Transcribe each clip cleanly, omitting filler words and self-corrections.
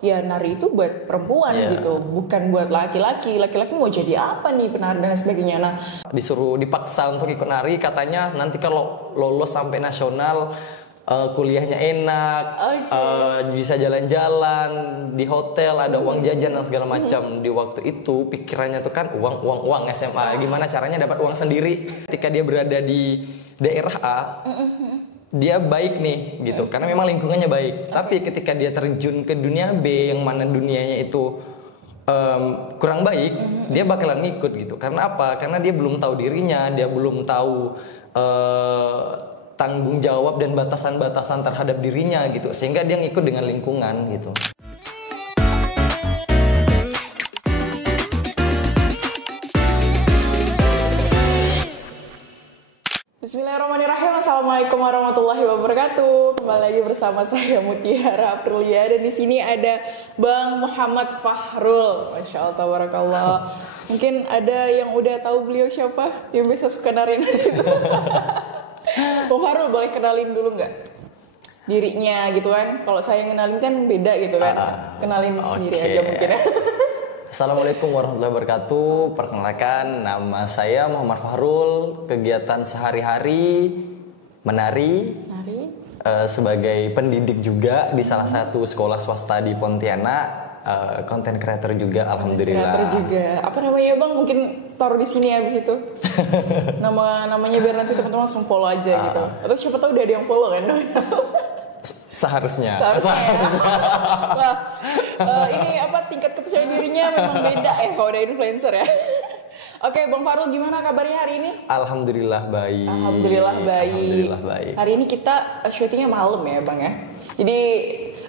ya nari itu buat perempuan gitu, bukan buat laki-laki. Laki-laki mau jadi apa nih, penari dan sebagainya. Nah, disuruh dipaksa untuk ikut nari, katanya nanti kalau lolos sampai nasional kuliahnya enak, bisa jalan-jalan di hotel, ada uang jajan dan segala macam. Di waktu itu pikirannya tuh kan uang SMA, gimana caranya dapat uang sendiri. Ketika dia berada di daerah A, dia baik nih gitu, karena memang lingkungannya baik. Tapi ketika dia terjun ke dunia B yang mana dunianya itu kurang baik, dia bakalan ngikut gitu. Karena apa? Karena dia belum tahu dirinya, dia belum tahu tanggung jawab dan batasan-batasan terhadap dirinya gitu, sehingga dia ngikut dengan lingkungan gitu. Bismillahirrahmanirrahim. Assalamualaikum warahmatullahi wabarakatuh. Kembali lagi bersama saya Mutiara Aprilia, dan di sini ada Bang Muhammad Fahrul. Masya Allah, tabarakallah. Mungkin ada yang udah tahu beliau siapa, yang bisa skenarin itu. Bang Fahrul, boleh kenalin dulu nggak dirinya gitu kan? Kalau saya ngenalin kan beda gitu kan. Kenalin sendiri aja mungkin ya. Assalamualaikum warahmatullahi wabarakatuh. Perkenalkan, nama saya Muhammad Fahrul. Kegiatan sehari-hari menari, sebagai pendidik juga di salah satu sekolah swasta di Pontianak. Content creator juga, alhamdulillah. Creator juga. Apa namanya bang? Mungkin taruh di sini habis itu. Namanya biar nanti teman-teman langsung follow aja gitu. Atau siapa tahu udah ada yang follow kan? Seharusnya. Wah, ini apa, tingkat kepercayaan dirinya memang beda ya kalau udah influencer ya. Oke, Bang Fahrul, gimana kabarnya hari ini? Alhamdulillah baik. Alhamdulillah baik. Hari ini kita syutingnya malam ya, Bang ya. Jadi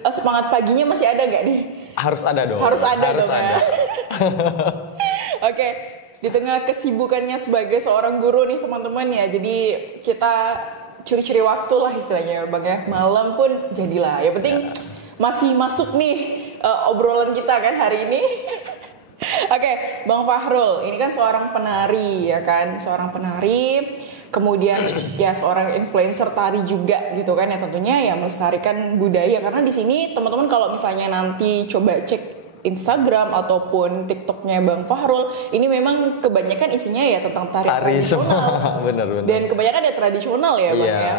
semangat paginya masih ada nggak nih? Harus ada dong. Harus ada. Ya? Oke, di tengah kesibukannya sebagai seorang guru nih teman-teman ya. Jadi kita curi-curi waktu lah istilahnya Bang ya. Malam pun jadilah. Yang penting masih masuk nih obrolan kita kan hari ini. Oke, Bang Fahrul, ini kan seorang penari ya kan, seorang penari, kemudian ya seorang influencer tari juga gitu kan, ya tentunya ya melestarikan budaya. Karena di sini teman-teman kalau misalnya nanti coba cek Instagram ataupun TikToknya Bang Fahrul, ini memang kebanyakan isinya ya tentang tari tradisional. Bener. Dan kebanyakan ya tradisional ya Bang ya.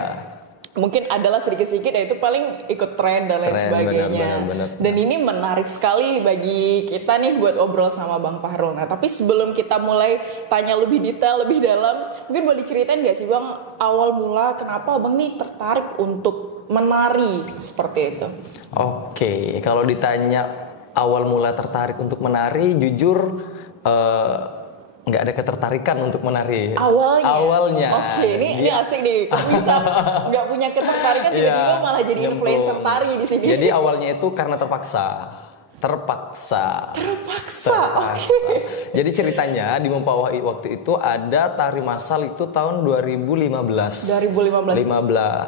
Mungkin adalah sedikit-sedikit ya itu paling ikut tren dan lain sebagainya. Bener. Dan ini menarik sekali bagi kita nih buat obrol sama Bang Fahrul. Nah, tapi sebelum kita mulai tanya lebih detail, lebih dalam, mungkin boleh diceritain gak sih Bang, awal mula kenapa Bang nih tertarik untuk menari seperti itu? Oke, kalau ditanya awal mula tertarik untuk menari, jujur nggak ada ketertarikan untuk menari. Awalnya. Oke, ini asik nih. Kok bisa nggak punya ketertarikan tiba-tiba malah jadi influencer tari di sini? Jadi awalnya itu karena terpaksa. Oke. Jadi ceritanya di Mempawah waktu itu ada tari massal itu tahun 2015. 2015.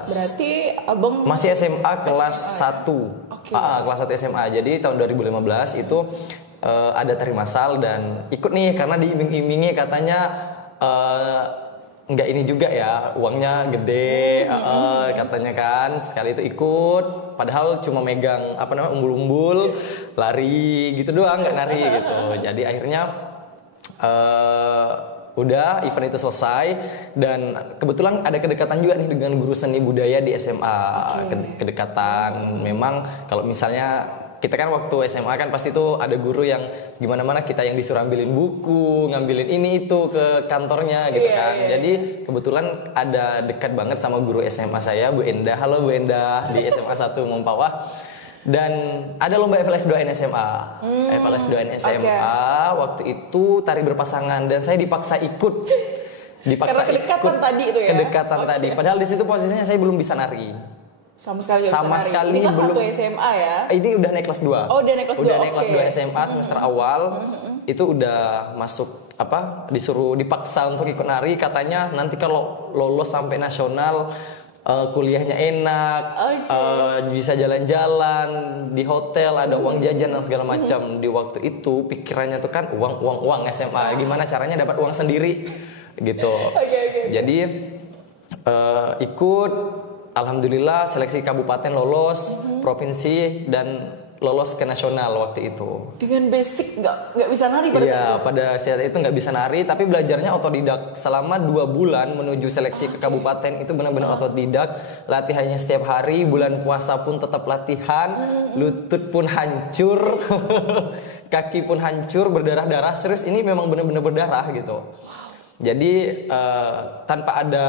Berarti Abang masih SMA kelas 1. Okay. Kelas 1 SMA. Jadi tahun 2015 itu ada tari massal dan ikut nih karena diiming-imingi katanya nggak ini juga ya, uangnya gede, katanya kan. Sekali itu ikut, padahal cuma megang umbul-umbul, lari gitu doang, nggak nari gitu. Jadi akhirnya udah event itu selesai, dan kebetulan ada kedekatan juga nih dengan guru seni budaya di SMA. Kedekatan memang, kalau misalnya kita kan waktu SMA kan pasti tuh ada guru yang gimana-mana kita yang disuruh ambilin buku, ngambilin ini itu ke kantornya gitu kan. Jadi kebetulan ada dekat banget sama guru SMA saya, Bu Endah. Halo Bu Endah, di SMA 1 Mempawah. Dan ada lomba FLS 2N SMA. FLS 2N SMA waktu itu tari berpasangan, dan saya dipaksa ikut. Karena kedekatan tadi itu ya. Kedekatan tadi. Padahal di situ posisinya saya belum bisa nari. Sama sekali ini belum. Kelas 1 SMA ya? Ini udah naik kelas 2. Oh, udah naik kelas 2. Udah naik kelas 2 SMA semester awal. Itu udah masuk disuruh dipaksa untuk ikut nari, katanya nanti kalau lolos sampai nasional kuliahnya enak, bisa jalan-jalan di hotel, ada uang jajan dan segala macam. Di waktu itu pikirannya tuh kan uang SMA, gimana caranya dapat uang sendiri gitu. Jadi ikut, alhamdulillah seleksi kabupaten lolos, provinsi, dan lolos ke nasional waktu itu. Dengan basic nggak bisa nari pada saat Iya, itu? pada saat itu nggak bisa nari, tapi belajarnya otodidak selama 2 bulan menuju seleksi ke kabupaten itu benar-benar otodidak. Latihannya setiap hari, bulan puasa pun tetap latihan, lutut pun hancur, kaki pun hancur, berdarah-darah. Serius ini memang benar-benar berdarah gitu. Jadi tanpa ada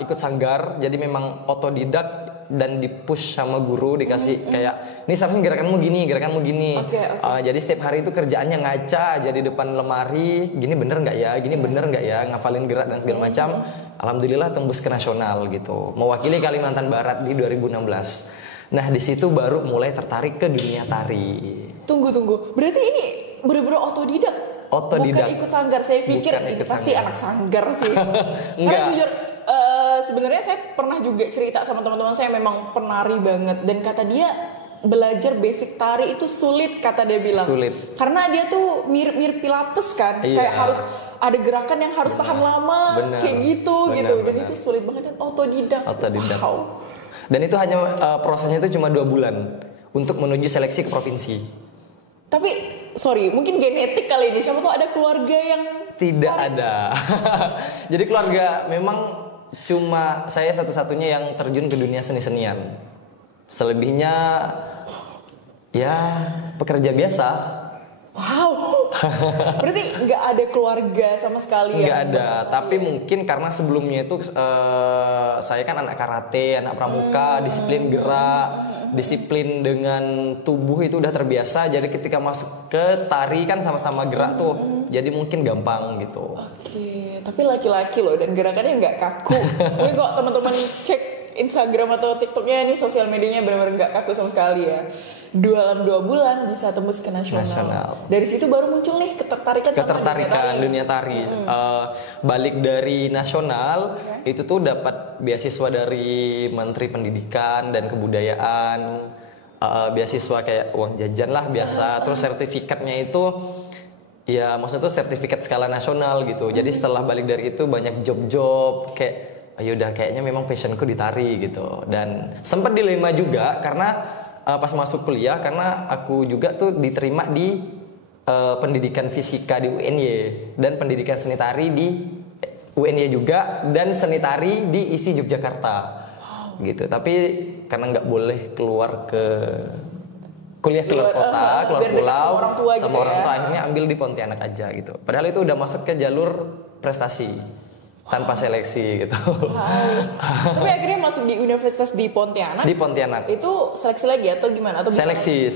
ikut sanggar, jadi memang otodidak dan dipush sama guru, dikasih kayak ini seharusnya gerakanmu gini. Okay. Jadi setiap hari itu kerjaannya ngaca aja di depan lemari, gini bener nggak ya, ngafalin gerak dan segala macam. Alhamdulillah tembus ke nasional gitu, mewakili Kalimantan Barat di 2016. Nah di situ baru mulai tertarik ke dunia tari. Tunggu, berarti ini benar-benar otodidak? Bukan ikut sanggar. Saya pikir ini pasti anak sanggar sih. Karena jujur sebenarnya saya pernah juga cerita sama teman-teman saya memang penari banget, dan kata dia belajar basic tari itu sulit, kata dia bilang. Sulit. Karena dia tuh mirip-mirip pilates kan. Iya. Kayak harus ada gerakan yang harus tahan lama, kayak gitu. Dan itu sulit banget, dan otodidak. Wow. Dan itu hanya prosesnya itu cuma 2 bulan untuk menuju seleksi ke provinsi. Tapi sorry, mungkin genetik kali ini. Siapa tuh ada keluarga yang tidak ada. Jadi keluarga memang cuma saya satu-satunya yang terjun ke dunia seni-senian. Selebihnya ya pekerja biasa. Wow. Berarti nggak ada keluarga sama sekali ya? Nggak ada. Tapi mungkin karena sebelumnya itu saya kan anak karate, anak pramuka, disiplin gerak, disiplin dengan tubuh itu udah terbiasa. Jadi ketika masuk ke tari kan sama-sama gerak tuh. Jadi mungkin gampang gitu. Oke, tapi laki-laki loh dan gerakannya nggak kaku. Mungkin kok teman-teman cek Instagram atau TikToknya ini sosial medianya benar-benar nggak kaku sama sekali ya. Dalam 2 bulan bisa tembus ke nasional. Dari situ baru muncul nih ketertarikan dunia tari. Balik dari nasional itu tuh dapat beasiswa dari Menteri Pendidikan dan Kebudayaan. Beasiswa kayak uang jajan lah biasa. Terus sertifikatnya itu ya maksudnya tuh sertifikat skala nasional gitu. Jadi setelah balik dari itu banyak job-job kayak yaudah kayaknya memang passionku di tari gitu. Dan sempat dilema juga karena pas masuk kuliah karena aku juga tuh diterima di pendidikan fisika di UNY dan pendidikan seni tari di UNY juga dan seni tari di ISI Yogyakarta. Gitu. Tapi karena nggak boleh keluar ke kuliah keluar kota, keluar pulau sama orang tua akhirnya ambil di Pontianak aja gitu. Padahal itu udah masuk ke jalur prestasi tanpa seleksi gitu. Tapi akhirnya masuk di universitas di Pontianak. Di Pontianak. Itu seleksi lagi atau gimana? Atau seleksi.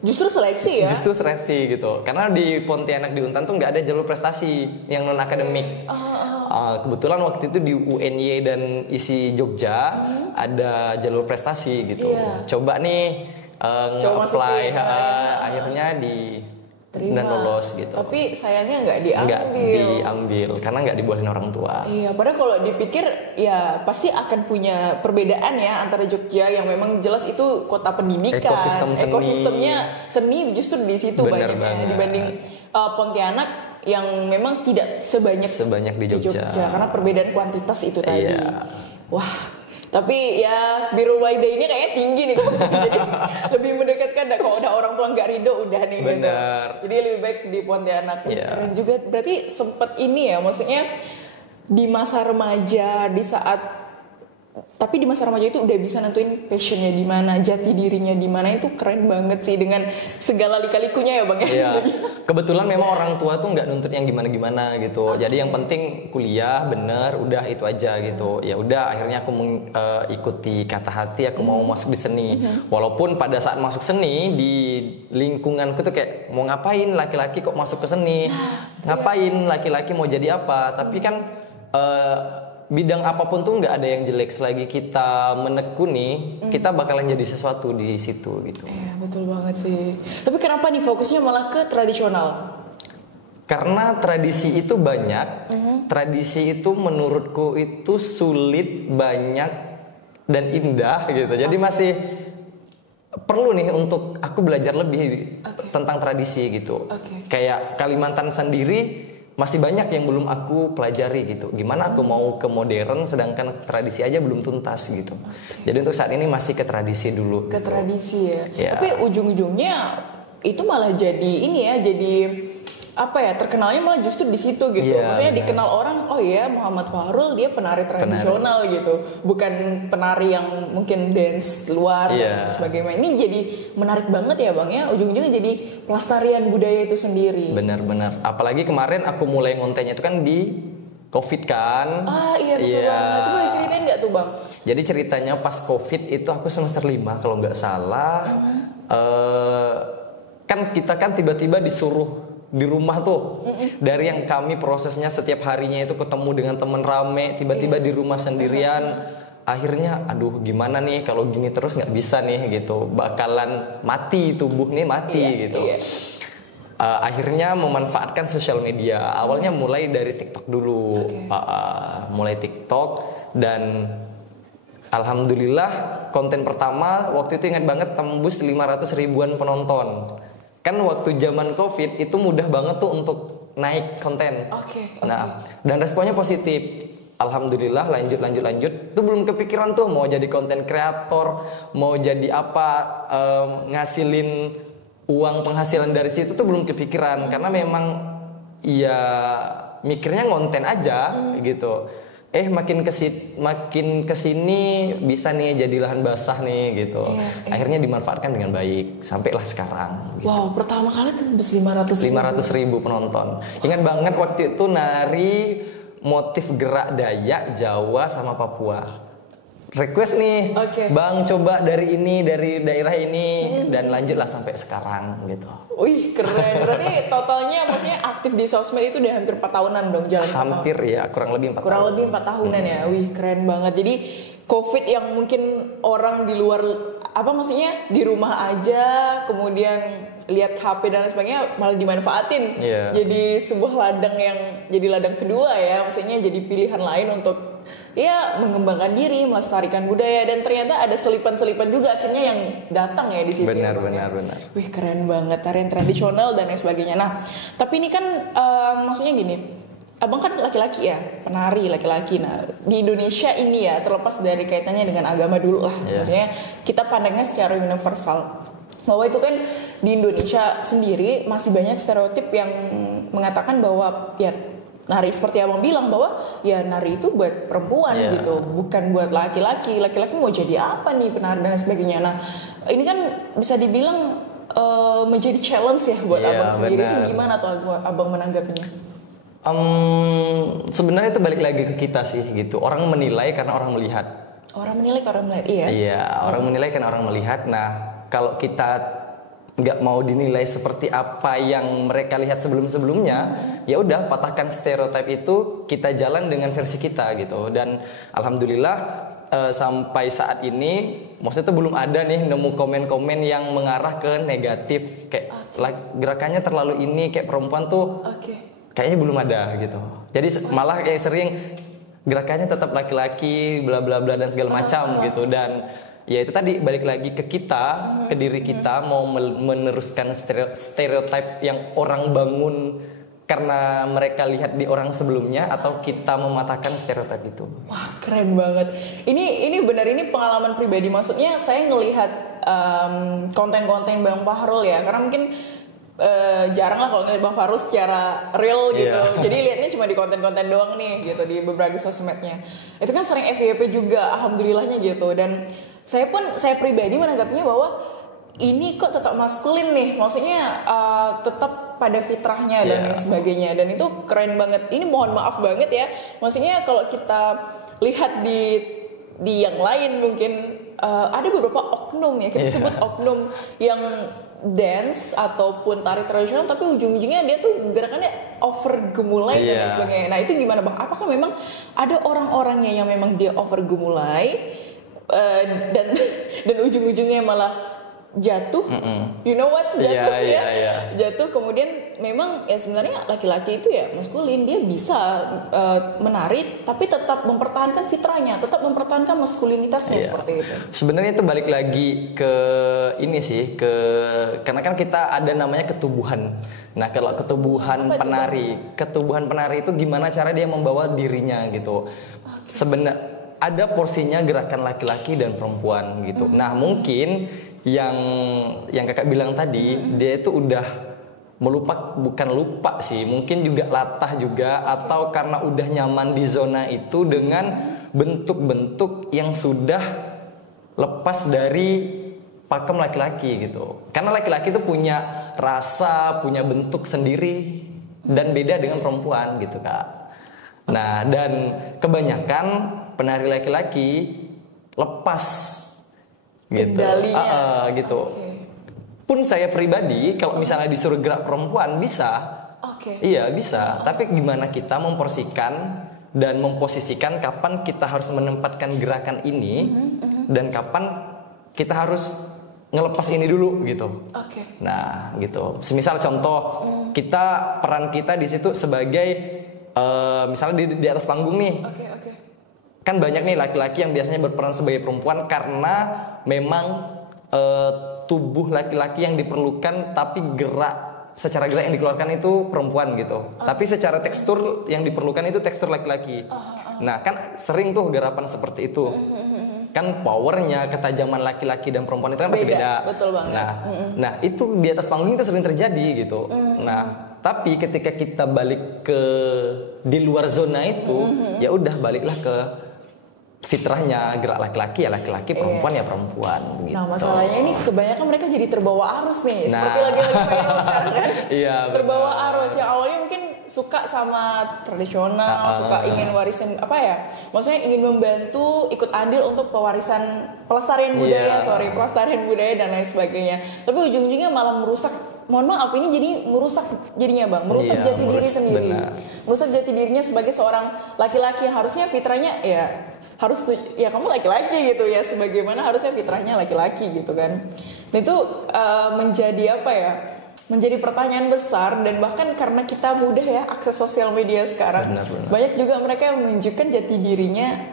Justru seleksi ya? Justru seleksi gitu. Karena di Pontianak di Untan tuh nggak ada jalur prestasi yang non akademik. Kebetulan waktu itu di UNY dan ISI Jogja ada jalur prestasi gitu. Coba nih nge-apply, akhirnya dan lolos gitu. Tapi sayangnya nggak diambil karena nggak dibolehin orang tua. Iya, padahal kalau dipikir ya pasti akan punya perbedaan ya antara Jogja yang memang jelas itu kota pendidikan, ekosistemnya seni justru di situ banyaknya dibanding Pontianak yang memang tidak sebanyak di Jogja karena perbedaan kuantitas itu tadi. Wah. Tapi ya Birrul Walidain ini kayaknya tinggi nih jadi lebih mendekatkan kalau udah orang tua nggak ridho udah nih gitu. Jadi lebih baik di Pontianak. Keren juga. Berarti sempet ini ya, maksudnya di masa remaja tapi di masa remaja itu udah bisa nentuin passionnya di mana, jati dirinya di mana, itu keren banget sih dengan segala lika-likunya ya Bang. Kebetulan memang orang tua tuh nggak nuntut yang gimana-gimana gitu. Jadi yang penting kuliah bener, udah itu aja gitu. Ya udah akhirnya aku ikuti kata hati, aku mau masuk di seni. Walaupun pada saat masuk seni di lingkunganku tuh kayak mau ngapain laki-laki kok masuk ke seni? Ngapain laki-laki mau jadi apa? Tapi kan bidang apapun tuh nggak ada yang jelek selagi kita menekuni, kita bakalan jadi sesuatu di situ gitu. Iya betul banget sih. Tapi kenapa nih fokusnya malah ke tradisional? Karena tradisi itu banyak, tradisi itu menurutku itu sulit, banyak dan indah gitu. Jadi masih perlu nih untuk aku belajar lebih tentang tradisi gitu. Kayak Kalimantan sendiri masih banyak yang belum aku pelajari gitu. Gimana aku mau ke modern sedangkan tradisi aja belum tuntas gitu. Jadi untuk saat ini masih ke tradisi dulu. Ke gitu. tradisi ya. Ya. Tapi ujung-ujungnya itu malah jadi ini ya, jadi apa ya, terkenalnya malah justru di situ gitu. Iya, Maksudnya benar. dikenal orang, oh iya Muhammad Fahrul dia penari tradisional gitu, bukan penari yang mungkin dance luar dan Iya. sebagainya. Ini jadi menarik banget ya bang ya, ujung-ujungnya jadi pelestarian budaya itu sendiri. Benar-benar. Apalagi kemarin aku mulai ngontennya itu kan di COVID kan. Ah iya betul banget. Itu boleh diceritain nggak tuh bang? Jadi ceritanya pas COVID itu aku semester 5 kalau nggak salah. Kan kita kan tiba-tiba disuruh di rumah tuh. Dari yang kami prosesnya setiap harinya itu ketemu dengan teman rame, tiba-tiba di rumah sendirian. Akhirnya aduh gimana nih kalau gini terus nggak bisa nih gitu. Bakalan mati tubuh nih mati gitu. Iya. Akhirnya memanfaatkan sosial media. Awalnya mulai dari TikTok dulu. Mulai TikTok dan alhamdulillah konten pertama waktu itu ingat banget tembus 500 ribuan penonton. Kan waktu zaman COVID itu mudah banget tuh untuk naik konten. Nah, dan responnya positif. Alhamdulillah lanjut. Itu belum kepikiran tuh mau jadi konten kreator, mau jadi apa, ngasilin uang penghasilan dari situ tuh belum kepikiran karena memang ya mikirnya ngonten aja gitu. Makin kesini bisa nih jadi lahan basah nih gitu. Akhirnya dimanfaatkan dengan baik sampailah sekarang. Wow, pertama kali tembus 500 ribu penonton. Ingat banget waktu itu nari motif gerak Dayak, Jawa sama Papua. Request nih, Bang coba dari ini, dari daerah ini dan lanjutlah sampai sekarang gitu. Wih keren, berarti totalnya maksudnya aktif di sosmed itu udah hampir 4 tahunan dong jalan. Hampir ya, kurang lebih 4 tahun. Kurang lebih 4 tahunan ya, wih keren banget. Jadi COVID yang mungkin orang di luar, apa maksudnya di rumah aja, kemudian lihat HP dan sebagainya malah dimanfaatin. Jadi sebuah ladang yang jadi ladang kedua ya, maksudnya jadi pilihan lain untuk ya mengembangkan diri, melestarikan budaya dan ternyata ada selipan-selipan juga akhirnya yang datang ya di situ. Benar. Wih keren banget tarian tradisional dan lain sebagainya. Nah, tapi ini kan maksudnya gini, abang kan laki-laki ya, penari laki-laki. Nah, di Indonesia ini ya terlepas dari kaitannya dengan agama dulu lah. Maksudnya kita pandangnya secara universal. Bahwa itu kan di Indonesia sendiri masih banyak stereotip yang mengatakan bahwa ya nari seperti abang bilang bahwa ya nari itu buat perempuan gitu, bukan buat laki-laki. Laki-laki mau jadi apa nih penari dan sebagainya. Nah ini kan bisa dibilang menjadi challenge ya buat abang sendiri. Itu gimana tuh abang menanggapinya? Sebenarnya itu balik lagi ke kita sih gitu. Orang menilai karena orang melihat. Orang menilai karena orang melihat, iya. Iya, orang menilai karena orang melihat. Nah kalau kita nggak mau dinilai seperti apa yang mereka lihat sebelum-sebelumnya, ya udah patahkan stereotip itu, kita jalan dengan versi kita gitu. Dan alhamdulillah sampai saat ini maksudnya belum ada nih nemu komen-komen yang mengarah ke negatif kayak gerakannya terlalu ini kayak perempuan tuh kayaknya belum ada gitu. Jadi malah kayak sering gerakannya tetap laki-laki bla bla bla dan segala macam gitu. Dan ya itu tadi balik lagi ke kita, ke diri kita mau meneruskan stereotip yang orang bangun karena mereka lihat di orang sebelumnya atau kita mematahkan stereotip itu. Wah keren banget. Ini benar, ini pengalaman pribadi. Maksudnya saya ngelihat konten-konten Bang Fahrul ya, karena mungkin jarang lah kalau ngeliat Bang Fahrul secara real gitu. Jadi lihatnya cuma di konten-konten doang nih gitu di beberapa sosmednya. Itu kan sering FYP juga, alhamdulillahnya gitu. Dan saya pribadi menanggapinya bahwa ini kok tetap maskulin nih, maksudnya tetap pada fitrahnya dan lain sebagainya, dan itu keren banget. Ini mohon maaf banget ya, maksudnya kalau kita lihat di yang lain mungkin ada beberapa oknum ya, kita sebut oknum yang dance ataupun tari tradisional tapi ujung-ujungnya dia tuh gerakannya over gemulai dan lain sebagainya. Nah itu gimana bang? Apakah memang ada orang-orangnya yang memang dia over gemulai dan ujung-ujungnya malah jatuh, you know what jatuh Iya, ya, iya. jatuh kemudian memang ya sebenarnya laki-laki itu ya maskulin, dia bisa menari tapi tetap mempertahankan fitrahnya, tetap mempertahankan maskulinitasnya seperti itu. Sebenarnya itu balik lagi ke ini sih, karena kan kita ada namanya ketubuhan. Nah kalau ketubuhan penari itu gimana cara dia membawa dirinya gitu. Sebenarnya ada porsinya gerakan laki-laki dan perempuan gitu. Nah mungkin yang kakak bilang tadi, dia itu udah bukan lupa sih, mungkin juga latah juga, atau karena udah nyaman di zona itu dengan bentuk-bentuk yang sudah lepas dari pakem laki-laki gitu. Karena laki-laki itu punya rasa, punya bentuk sendiri dan beda dengan perempuan gitu kak. Nah dan kebanyakan penari laki-laki lepas gitu, gitu. Pun saya pribadi kalau misalnya disuruh gerak perempuan bisa, iya bisa. Tapi gimana kita memporsikan dan memposisikan kapan kita harus menempatkan gerakan ini dan kapan kita harus ngelepas ini dulu gitu. Nah gitu. Semisal contoh peran kita di situ sebagai misalnya di atas panggung nih. Kan banyak nih laki-laki yang biasanya berperan sebagai perempuan karena memang tubuh laki-laki yang diperlukan, tapi secara gerak yang dikeluarkan itu perempuan gitu. Tapi secara tekstur yang diperlukan itu tekstur laki-laki. Nah kan sering tuh garapan seperti itu. Kan powernya, ketajaman laki-laki dan perempuan itu kan pasti beda. Betul banget. Nah itu di atas panggung itu sering terjadi gitu. Nah tapi ketika kita balik di luar zona itu, ya udah baliklah ke fitrahnya, gerak laki-laki ya laki-laki, perempuan ya perempuan gitu. Nah masalahnya ini kebanyakan mereka jadi terbawa arus nih, seperti lagi-lagi viral sekarang kan. Iya, terbawa arus yang awalnya mungkin suka sama tradisional, suka ingin warisan maksudnya ingin membantu ikut andil untuk pelestarian budaya, pelestarian budaya dan lain sebagainya. Tapi ujung-ujungnya malah merusak. Mohon maaf, ini jadi merusak jadinya bang, merusak jati diri sendiri, merusak jati dirinya sebagai seorang laki-laki yang harusnya fitrahnya ya kamu laki-laki gitu ya, sebagaimana harusnya fitrahnya laki-laki gitu kan. Dan itu menjadi pertanyaan besar, dan bahkan karena kita mudah ya akses sosial media sekarang, banyak juga mereka yang menunjukkan jati dirinya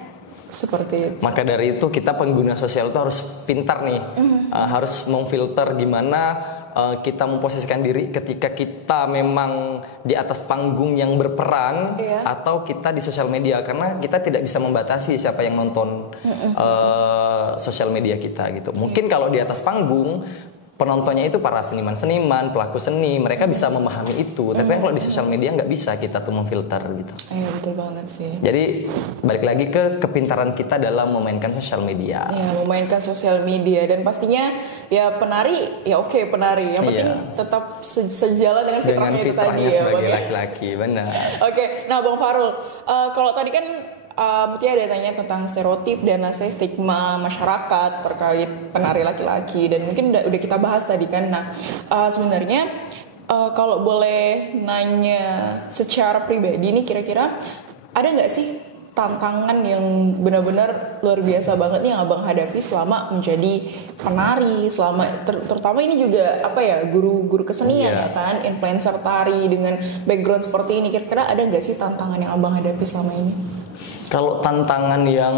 seperti itu. Maka dari itu kita pengguna sosial itu harus pintar nih, harus memfilter gimana kita memposisikan diri ketika kita memang di atas panggung yang berperan atau kita di sosial media, karena kita tidak bisa membatasi siapa yang nonton sosial media kita gitu. Mungkin kalau di atas panggung penontonnya itu para seniman-seniman, pelaku seni, mereka bisa memahami itu. Tapi kalau di sosial media nggak bisa kita tuh memfilter gitu. Iya betul banget sih. Jadi balik lagi ke kepintaran kita dalam memainkan sosial media. Ya memainkan sosial media, dan pastinya ya penari ya penari. Yang penting tetap sejalan dengan fitrahnya itu tadi ya sebagai laki-laki, benar. Nah Bang Farul, kalau tadi kan mungkin ada tanya tentang stereotip dan stigma masyarakat terkait penari laki-laki, dan mungkin udah kita bahas tadi kan. Nah sebenarnya kalau boleh nanya secara pribadi nih, kira-kira ada nggak sih tantangan yang benar-benar luar biasa banget nih yang abang hadapi selama menjadi penari, selama terutama ini juga guru kesenian ya kan, influencer tari dengan background seperti ini, kira-kira ada nggak sih tantangan yang abang hadapi selama ini? Kalau tantangan yang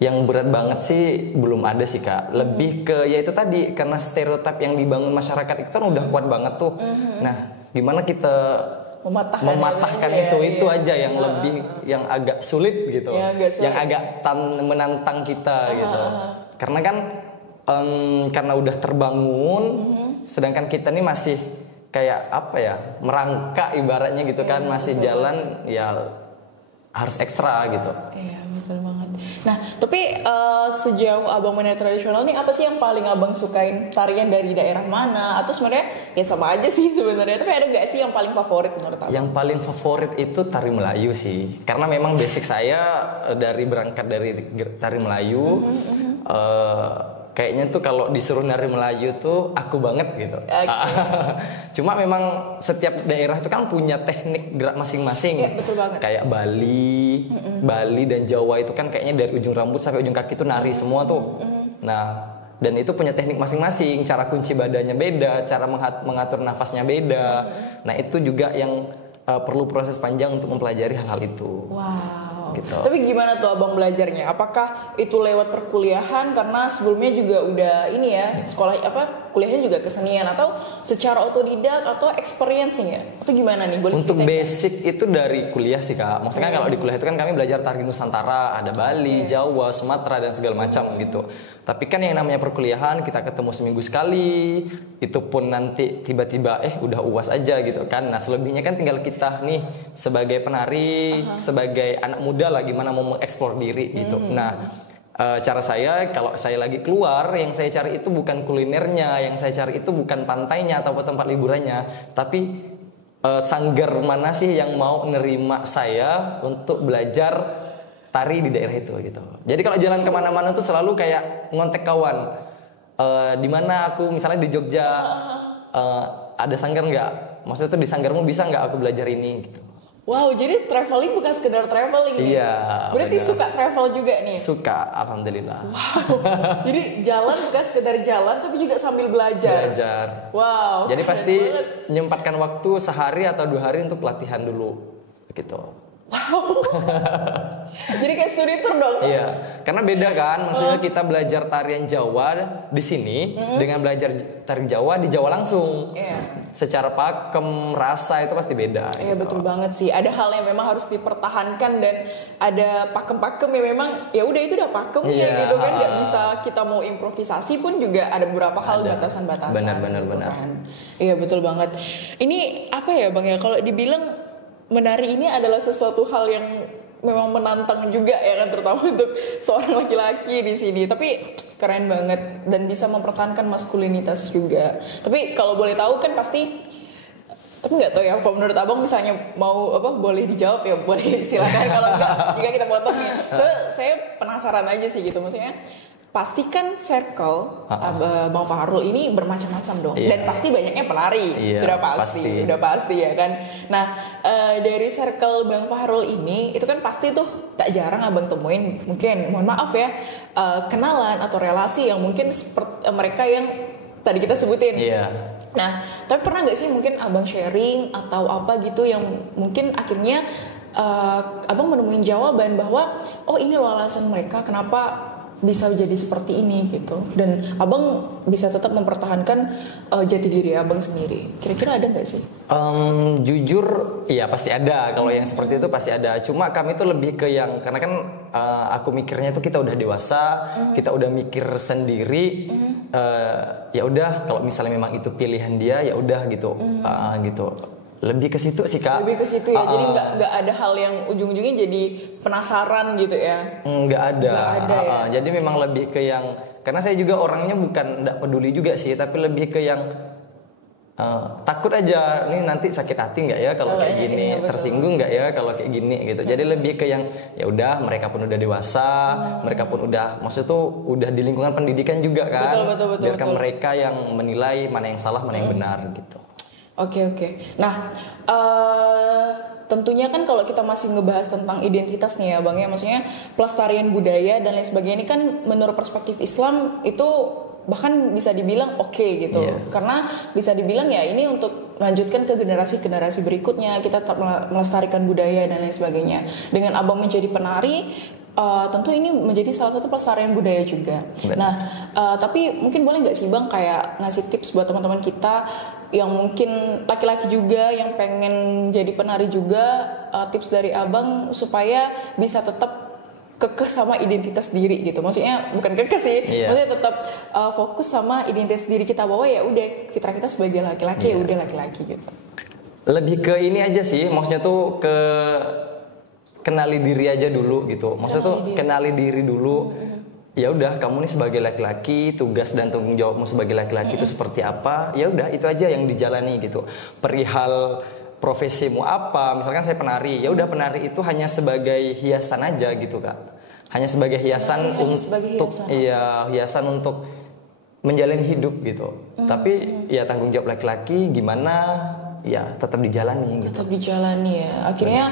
yang berat banget sih belum ada sih kak. Lebih ke ya itu tadi, karena stereotip yang dibangun masyarakat itu kan udah kuat banget tuh. Nah, gimana kita mematahkan itu aja yang lebih yang agak sulit gitu, yang agak menantang kita gitu. Karena kan karena udah terbangun, sedangkan kita nih masih kayak merangkak ibaratnya gitu kan, masih jalan ya harus ekstra gitu. Iya betul banget. Nah tapi sejauh abang menari tradisional nih, apa sih yang paling abang sukain? Tarian dari daerah mana? Atau sebenarnya ya sama aja sih sebenarnya, tapi ada nggak sih yang paling favorit menurut abang? Yang paling favorit itu tari Melayu sih, karena memang basic saya berangkat dari tari Melayu. kayaknya tuh kalau disuruh nari Melayu tuh aku banget gitu. Cuma memang setiap daerah itu kan punya teknik gerak masing-masing. Iya, betul banget. Kayak Bali dan Jawa itu kan kayaknya dari ujung rambut sampai ujung kaki tuh nari semua tuh. Nah, dan itu punya teknik masing-masing, cara kunci badannya beda, cara mengatur nafasnya beda. Nah, itu juga yang perlu proses panjang untuk mempelajari hal-hal itu. Wow. Gitu. Tapi gimana tuh abang belajarnya? Apakah itu lewat perkuliahan? Karena sebelumnya juga udah ini ya, sekolah kuliahnya juga kesenian, atau secara otodidak atau experiencing ya? Atau gimana nih? Boleh Untuk ceritain, basic itu dari kuliah sih Kak. Maksudnya kalau di kuliah itu kan kami belajar tari Nusantara, ada Bali, Jawa, Sumatera dan segala macam gitu. Tapi kan yang namanya perkuliahan kita ketemu seminggu sekali, itu pun nanti tiba-tiba udah UAS aja gitu kan. Nah, selebihnya kan tinggal kita nih sebagai penari, sebagai anak muda lah gimana mau mengeksplor diri gitu. Nah, cara saya kalau saya lagi keluar, yang saya cari itu bukan kulinernya, yang saya cari itu bukan pantainya atau tempat liburannya, tapi sanggar mana sih yang mau nerima saya untuk belajar tari di daerah itu gitu. Jadi kalau jalan kemana-mana tuh selalu kayak ngontek kawan. Di mana aku misalnya di Jogja, ada sanggar nggak? Maksudnya tuh di sanggarmu bisa nggak aku belajar ini gitu. wow, jadi traveling bukan sekedar traveling nih. Iya. Berarti bener. suka travel juga nih. Suka, alhamdulillah. Wow. Jadi jalan bukan sekedar jalan tapi juga sambil belajar. Wow. Jadi keren pasti banget. menyempatkan waktu sehari atau 2 hari untuk latihan dulu gitu. Wow. Jadi kayak studi tour dong. Iya, karena beda kan, maksudnya kita belajar tarian Jawa di sini dengan belajar tari Jawa di Jawa langsung. Iya. Secara pakem, rasa itu pasti beda. Iya gitu. betul banget sih. Ada hal yang memang harus dipertahankan dan ada pakem-pakem yang memang ya udah itu udah pakemnya Iya. gitu kan. Nggak bisa kita mau improvisasi pun juga ada beberapa hal batasan-batasan. Benar. Kan. Iya betul banget. Ini apa ya bang ya? Kalau dibilang menari ini adalah sesuatu hal yang memang menantang juga ya kan, terutama untuk seorang laki-laki di sini. Tapi keren banget dan bisa mempertahankan maskulinitas juga. Tapi kalau boleh tahu kan pasti, tapi nggak tahu ya kalau menurut abang misalnya mau boleh dijawab ya boleh silakan. Kalau enggak juga kita potong ya. So, saya penasaran aja sih gitu, maksudnya pasti kan circle Bang Fahrul ini bermacam-macam dong. Iya. Dan pasti banyaknya penari. Iya, udah pasti ya kan. Nah, dari circle Bang Fahrul ini itu kan pasti tuh tak jarang abang temuin, mungkin mohon maaf ya, kenalan atau relasi yang mungkin seperti mereka yang tadi kita sebutin. Iya. Nah, tapi pernah nggak sih mungkin abang sharing atau apa gitu yang mungkin akhirnya abang menemuin jawaban bahwa oh ini loh alasan mereka kenapa bisa jadi seperti ini gitu, dan abang bisa tetap mempertahankan jati diri abang sendiri. Kira-kira ada nggak sih? Jujur, ya pasti ada. Kalau yang seperti itu pasti ada. Cuma kami tuh lebih ke yang, karena kan aku mikirnya tuh kita udah dewasa, kita udah mikir sendiri. Ya udah, kalau misalnya memang itu pilihan dia, ya udah gitu, gitu. Lebih ke situ sih Kak. Lebih ke situ ya. Jadi nggak ada hal yang ujung-ujungnya jadi penasaran gitu ya. Nggak ada. Ya. Jadi memang lebih ke yang, karena saya juga orangnya bukan nggak peduli juga sih, tapi lebih ke yang takut aja nih nanti sakit hati nggak ya kalau kayak gini, iya, tersinggung nggak ya kalau kayak gini gitu. Jadi lebih ke yang ya udah, mereka pun udah dewasa, mereka pun udah, maksud tuh udah di lingkungan pendidikan juga kan. Betul, Biarkan mereka yang menilai mana yang salah, mana yang benar gitu. Oke. Nah, tentunya kan kalau kita masih ngebahas tentang identitas nih ya Bang ya, maksudnya pelestarian budaya dan lain sebagainya ini kan menurut perspektif Islam itu bahkan bisa dibilang oke gitu. Karena bisa dibilang ya ini untuk melanjutkan ke generasi-generasi berikutnya, kita tetap melestarikan budaya dan lain sebagainya. Dengan abang menjadi penari, tentu ini menjadi salah satu pelestarian budaya juga. Nah, tapi mungkin boleh nggak sih Bang kayak ngasih tips buat teman-teman kita yang mungkin laki-laki juga yang pengen jadi penari juga, tips dari abang supaya bisa tetap kekeh sama identitas diri gitu. Maksudnya bukan kekeh sih, maksudnya tetap fokus sama identitas diri kita bahwa ya udah fitrah kita sebagai laki-laki ya udah laki-laki gitu. Lebih ke ini aja sih, maksudnya tuh ke kenali diri aja dulu gitu. Maksudnya kenali diri dulu. Ya udah, kamu nih sebagai laki-laki, tugas dan tanggung jawabmu sebagai laki-laki itu seperti apa? Ya udah, itu aja yang dijalani gitu. Perihal profesimu apa? Misalkan saya penari. Ya udah, penari itu hanya sebagai hiasan aja gitu, Kak. Hanya sebagai hiasan hiasan untuk menjalani hidup gitu. Tapi ya tanggung jawab laki-laki gimana ya tetap dijalani gitu. Tetap dijalani ya. Akhirnya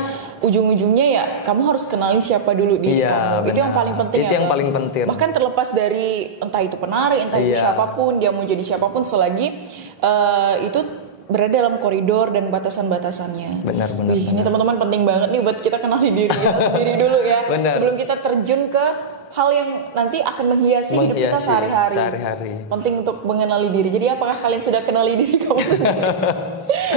ujung-ujungnya ya kamu harus kenali siapa dulu diri kamu. Itu yang paling penting. Itu yang paling penting. Bahkan terlepas dari entah itu penari, entah itu siapapun, dia mau jadi siapapun selagi itu berada dalam koridor dan batasan-batasannya. Benar. Wih, ini teman-teman penting banget nih buat kita kenali diri kita sendiri dulu ya. Sebelum kita terjun ke hal yang nanti akan menghiasi hidup kita sehari-hari. Penting untuk mengenali diri. Jadi apakah kalian sudah kenali diri kamu sendiri?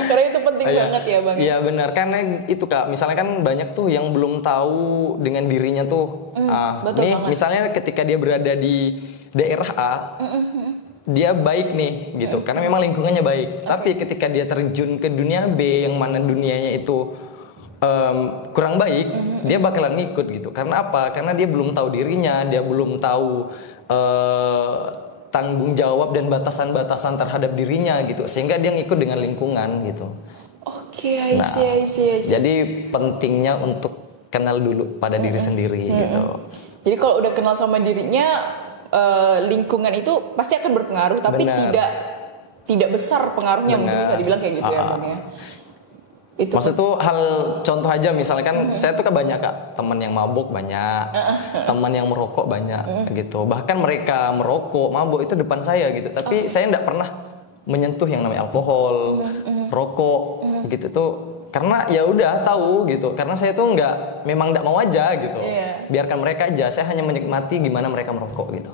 Karena itu penting banget ya Bang. Iya benar, karena itu Kak, misalnya kan banyak tuh yang belum tahu dengan dirinya tuh. Nih misalnya ketika dia berada di daerah A, dia baik nih gitu, karena memang lingkungannya baik. Tapi ketika dia terjun ke dunia B yang mana dunianya itu kurang baik, dia bakalan ngikut gitu. Karena apa? Karena dia belum tahu dirinya, dia belum tahu tanggung jawab dan batasan-batasan terhadap dirinya gitu, sehingga dia ngikut dengan lingkungan gitu. Oke, I see. Jadi pentingnya untuk kenal dulu pada diri sendiri gitu. Jadi kalau udah kenal sama dirinya, lingkungan itu pasti akan berpengaruh, tapi tidak besar pengaruhnya. Mungkin bisa dibilang kayak gitu ya Bang ya. Itu maksud tuh hal contoh aja misalnya kan saya tuh banyak Kak teman yang mabuk banyak, teman yang merokok banyak gitu. Bahkan mereka merokok, mabuk itu depan saya gitu. Tapi saya enggak pernah menyentuh yang namanya alkohol, rokok gitu tuh, karena ya udah tahu gitu. Karena saya tuh memang enggak mau aja gitu. Biarkan mereka aja, saya hanya menikmati gimana mereka merokok gitu.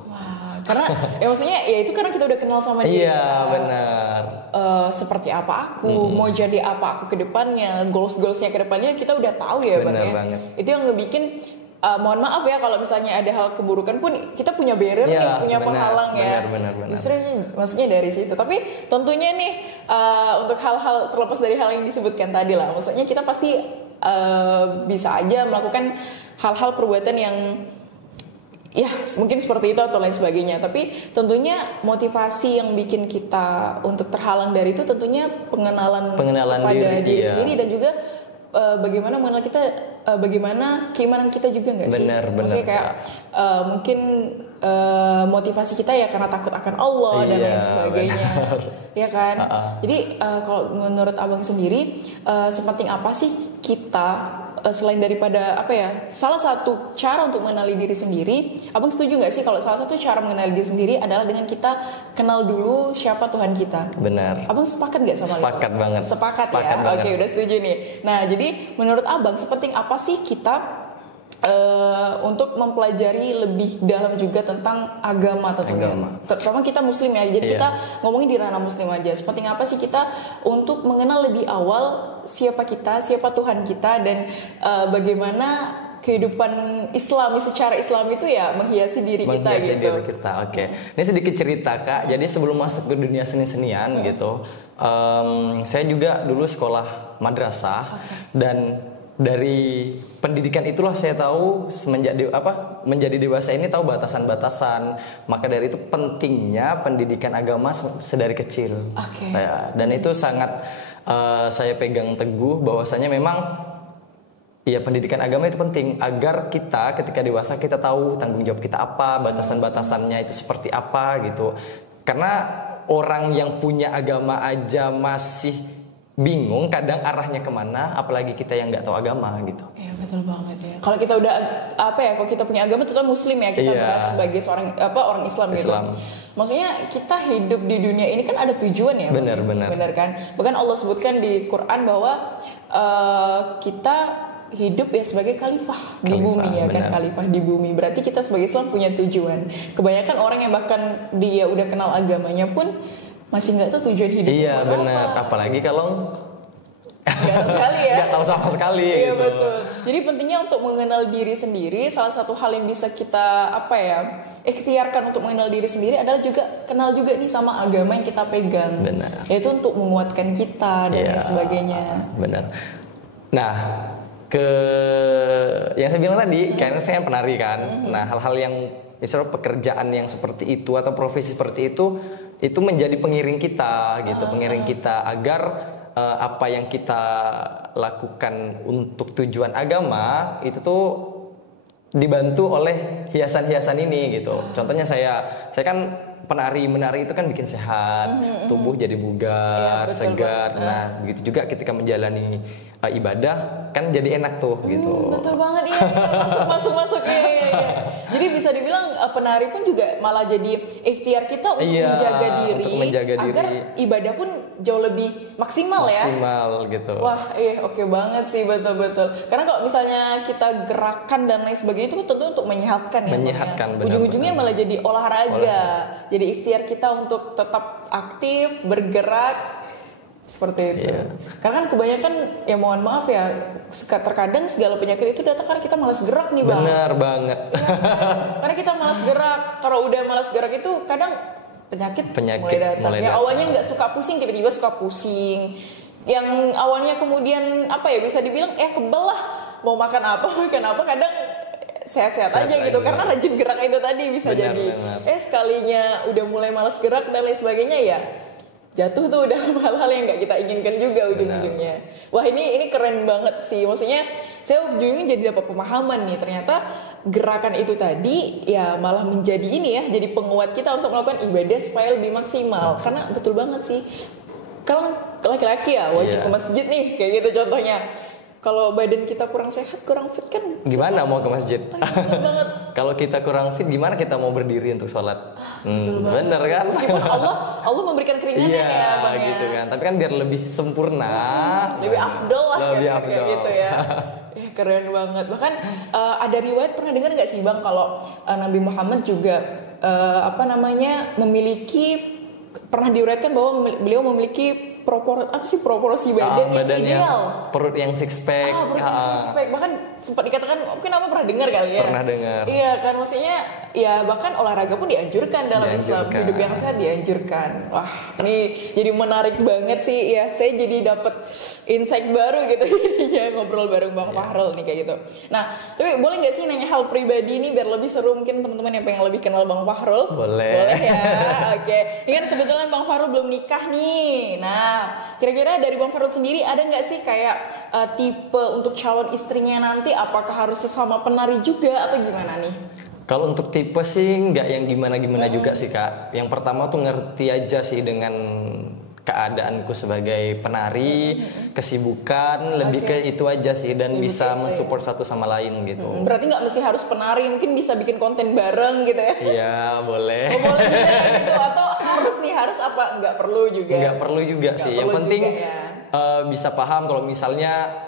Karena ya maksudnya ya itu karena kita udah kenal sama dia. Iya benar. Seperti apa aku, mau jadi apa aku ke depannya, goalsnya ke depannya kita udah tahu ya Bang ya. Banget. Itu yang ngebikin mohon maaf ya kalau misalnya ada hal keburukan pun kita punya barrier nih, punya penghalang ya. Benar. Justru maksudnya dari situ. Tapi tentunya nih untuk hal-hal terlepas dari hal yang disebutkan tadi lah, maksudnya kita pasti bisa aja melakukan hal-hal perbuatan yang ya mungkin seperti itu atau lain sebagainya, tapi tentunya motivasi yang bikin kita untuk terhalang dari itu tentunya pengenalan kepada diri sendiri dan juga bagaimana mengenal kita, bagaimana keimanan kita juga nggak sih? Maksudnya kayak mungkin motivasi kita ya karena takut akan Allah dan lain sebagainya, ya kan? Jadi kalau menurut Abang sendiri sepenting apa sih kita selain daripada salah satu cara untuk mengenali diri sendiri, Abang setuju nggak sih kalau salah satu cara mengenali diri sendiri adalah dengan kita kenal dulu siapa Tuhan kita? Benar. Abang sepakat nggak sama itu? Sepakat banget. Sepakat ya. Oke, udah setuju nih. Nah, jadi menurut Abang sepenting apa sih kita untuk mempelajari lebih dalam juga tentang agama tentunya. Terutama kita Muslim ya, jadi kita ngomongin di ranah Muslim aja. Sepenting apa sih kita untuk mengenal lebih awal siapa kita, siapa Tuhan kita, dan bagaimana kehidupan Islami secara Islam itu ya menghiasi diri kita gitu. Oke. Ini sedikit cerita Kak. Jadi sebelum masuk ke dunia seni-senian gitu, saya juga dulu sekolah madrasah dan dari pendidikan itulah saya tahu semenjak menjadi dewasa ini tahu batasan-batasan. Maka dari itu pentingnya pendidikan agama sedari kecil. Dan itu sangat saya pegang teguh bahwasanya memang ya pendidikan agama itu penting agar kita ketika dewasa kita tahu tanggung jawab kita apa, batasan-batasannya itu seperti apa gitu. Karena orang yang punya agama aja masih bingung kadang arahnya kemana, apalagi kita yang nggak tahu agama gitu. Iya betul banget ya. Kalau kita udah kalau kita punya agama itu Muslim ya, kita bahas sebagai seorang orang Islam gitu. Maksudnya kita hidup di dunia ini kan ada tujuan ya. Benar. Benar kan. Bahkan Allah sebutkan di Quran bahwa kita hidup ya sebagai khalifah di bumi ya kan, khalifah di bumi. Berarti kita sebagai Islam punya tujuan. Kebanyakan orang yang bahkan dia udah kenal agamanya pun masih nggak tahu tujuan hidupnya. Iya benar, apalagi kalau nggak tahu sekali ya. Nggak tahu sama sekali. Iya gitu. Betul. Jadi pentingnya untuk mengenal diri sendiri. Salah satu hal yang bisa kita ikhtiarkan untuk mengenal diri sendiri adalah juga kenal juga nih sama agama yang kita pegang. Benar. Yaitu untuk menguatkan kita dan lain sebagainya. Benar. Nah, yang saya bilang tadi, karena saya penari kan. Nah, hal-hal yang misalnya pekerjaan yang seperti itu atau profesi seperti itu menjadi pengiring kita gitu, pengiring kita agar apa yang kita lakukan untuk tujuan agama itu tuh dibantu oleh hiasan-hiasan ini gitu. Contohnya saya kan penari menari itu kan bikin sehat, tubuh jadi bugar, Iya, betul, segar. Bang. Nah, begitu juga ketika menjalani ibadah kan jadi enak tuh gitu. Betul banget, iya, masuk, iya. Jadi bisa dibilang penari pun juga malah jadi ikhtiar kita untuk Iya, menjaga diri, untuk menjaga agar diri. ibadah pun jauh lebih maksimal ya. Maksimal gitu. Wah, oke banget sih, betul. Karena kalau misalnya kita gerakan dan lain sebagainya itu tentu untuk menyehatkan ya. Menyehatkan, Bang, ya. benar, Ujung-ujungnya malah jadi olahraga. Jadi ikhtiar kita untuk tetap aktif, bergerak seperti itu. Iya. Karena kan kebanyakan ya mohon maaf ya, terkadang segala penyakit itu datang karena kita malas gerak nih, Bang. Benar banget. Karena kita malas gerak. Kalau udah malas gerak itu kadang penyakit mulai datang. mulai Ya datang. awalnya nggak suka pusing, tiba-tiba suka pusing. Yang awalnya kemudian apa ya, bisa dibilang kebel lah, mau makan apa kadang sehat-sehat Sehat aja gitu, aja. karena rajin gerak itu tadi bisa Benar jadi. banget. Sekalinya udah mulai malas gerak dan lain sebagainya ya jatuh tuh udah hal-hal yang nggak kita inginkan juga ujung-ujungnya. Wah, ini keren banget sih. Maksudnya saya ujung-ujungnya jadi dapat pemahaman nih, ternyata gerakan itu tadi ya malah menjadi ini ya, jadi penguat kita untuk melakukan ibadah supaya lebih maksimal. Karena betul banget sih, kalau laki-laki ya wajib ke masjid nih, kayak gitu contohnya. Kalau badan kita kurang sehat, kurang fit kan Gimana mau ke masjid? betul banget. Kalau kita kurang fit, gimana kita mau berdiri untuk sholat? Betul banget Bener sih. kan? Meskipun Allah memberikan keringanan Iya, ya, Bang ya. gitu kan. Tapi kan biar lebih sempurna. Lebih afdol lah Lebih kayak afdol. gitu ya. Keren banget. Bahkan ada riwayat, pernah dengar nggak sih Bang, kalau Nabi Muhammad juga pernah diriwayatkan bahwa beliau memiliki proporsi badan yang Badan ideal. perut yang six pack. Perut yang six pack. Bahkan sempat dikatakan, mungkin apa pernah dengar kali ya? Pernah dengar. Iya kan, maksudnya ya bahkan olahraga pun dianjurkan dalam Islam. Dianjurkan. Hidup yang sehat dianjurkan. Wah, ini jadi menarik banget sih ya. Saya jadi dapat insight baru gitu ya, ngobrol bareng Bang Fahrul nih kayak gitu. Nah, tapi boleh nggak sih nanya hal pribadi ini biar lebih seru, mungkin teman-teman yang pengen lebih kenal Bang Fahrul? Boleh. Boleh ya. Oke. Ini kan kebetulan Bang Fahrul belum nikah nih. Nah, kira-kira dari Bang Fahrul sendiri ada nggak sih kayak tipe untuk calon istrinya nanti, apakah harus sesama penari juga atau gimana nih? Kalau untuk tipe sih nggak yang gimana-gimana juga sih Kak. Yang pertama tuh ngerti aja sih dengan keadaanku sebagai penari, kesibukan, lebih ke itu aja sih, dan bisa mensupport satu sama lain gitu. Berarti nggak mesti harus penari, mungkin bisa bikin konten bareng gitu ya? Iya, boleh. Oh, boleh juga gitu, atau harus apa? Nggak perlu juga? Nggak perlu juga sih. Yang perlu penting juga ya. bisa paham kalau misalnya